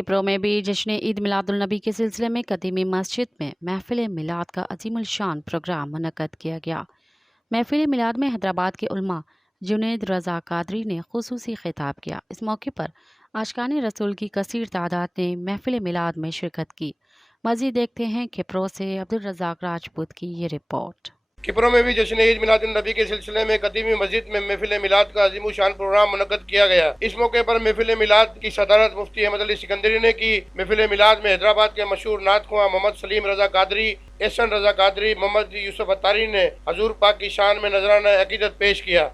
किप्रो में भी जश्न ईद मिलादुल नबी के सिलसिले में कदीमी मस्जिद में महफिल मिलाद का अजीमुल शान प्रोग्राम मुनक्कद किया गया। महफिल मिलाद में हैदराबाद के उलमा जुनैद रज़ा कादरी ने खुसूसी खिताब किया। इस मौके पर आशिकान रसूल की कसीर तादाद ने महफिल मिलाद में शिरकत की। मज़ीद देखते हैं किप्रो से अब्दुल रज़ाक राजपूत की ये रिपोर्ट। किप्रो में भी जश्न ईद मिलादुन नबी के सिलसिले में कदीमी मस्जिद में महफिल मिलाद का अजीम शान प्रोग्राम मुनक्कद किया गया। इस मौके पर महफिल मिलाद की सदारत मुफ्ती अहमद अली सिकंदरी ने की। महफिल मिलाद में हैदराबाद के मशहूर नात ख्वां मोहम्मद सलीम रजा कादरी, एहसन रजा कादरी, मोहम्मद यूसुफ अत्तारी ने हजूर पाक की शान में नजराना अकीदत पेश किया।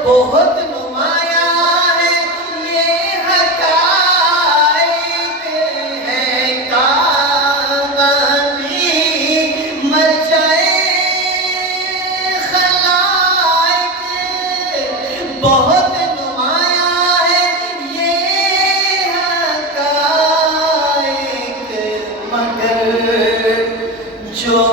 बहुत नुमाया है ये हकाइक है काबा भी मर जाए खलाइक। बहुत नुमाया है ये हकाइक मगर जो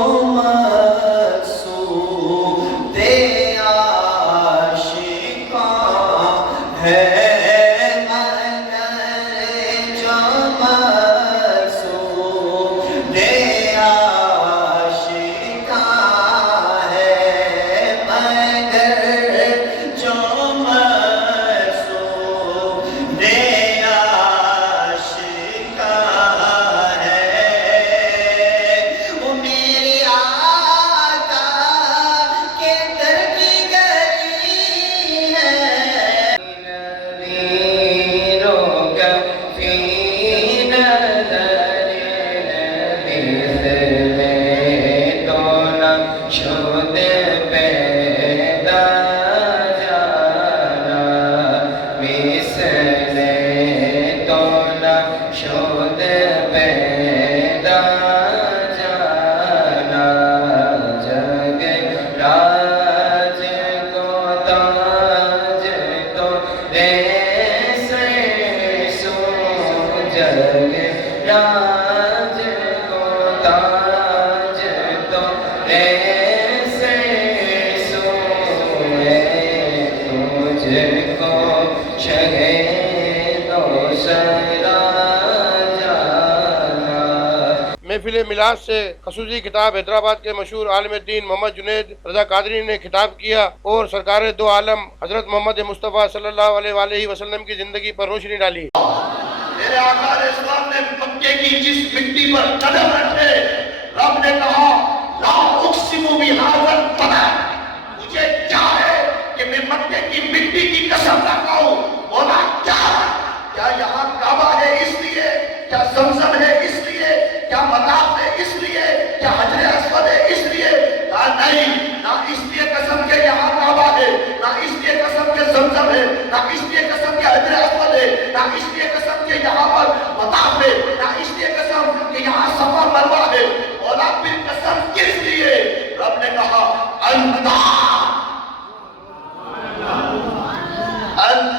महफिल मिलाद से खसूसी किताब हैदराबाद के मशहूर आलिम दीन मोहम्मद जुनैद रजा कादरी ने खिताब किया और सरकार दो आलम हजरत मोहम्मद मुस्तफ़ा सल्लल्लाहु अलैहि वसल्लम की जिंदगी पर रोशनी डाली। मेरे आका इस्लाम ने मक्के की जिस मिट्टी पर कदम रखे, रब ने कहा ला उक़सिमु बिहाज़ल बलद, मुझे क्या है कि मैं मक्के की मिट्टी की कसम न खाऊं। बोला क्या यहाँ काबा है इसलिए, क्या ज़मज़म है इसलिए, क्या मताफ है इसलिए, क्या हजर अस्वद है इसलिए? कहा नहीं,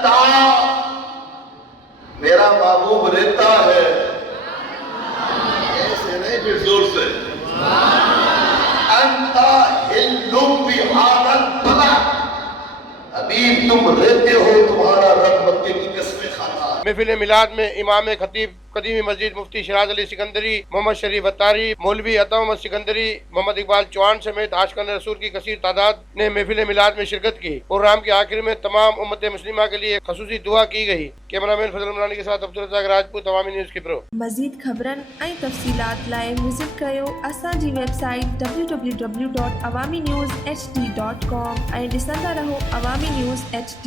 کہا میرا محبوب رہتا ہے ایسے نہیں پھر زور سے انتا ہلم بہذا البلد حبیب تم رہتے ہو تمہارا رب مکے کی قسمیں کھاتا ہے. محفل میلاد میں امام خطیب قدیمی مسجد مفتی شیراز علی سکندری محمد شریف اتاری مولوی عطا محمد سکندری محمد اقبال چوہان سمیت عاشقان رسول کی کثیر تعداد نے محفل میلاد میں شرکت کی. پروگرام کے آخر میں تمام امت مسلمہ کے لیے خصوصی دعا کی گئی. کیمرامین فضل عمرانی کے ساتھ عبدالرزاق راجپوت عوامی نیوز کی برو. مزید خبرن ऐं तफ़सीलात लाइ विज़िट कयो असांजी वेबसाइट www.awamiNewsHD.com ऐं ॾिसंदा रहो अवामी न्यूज़ HD.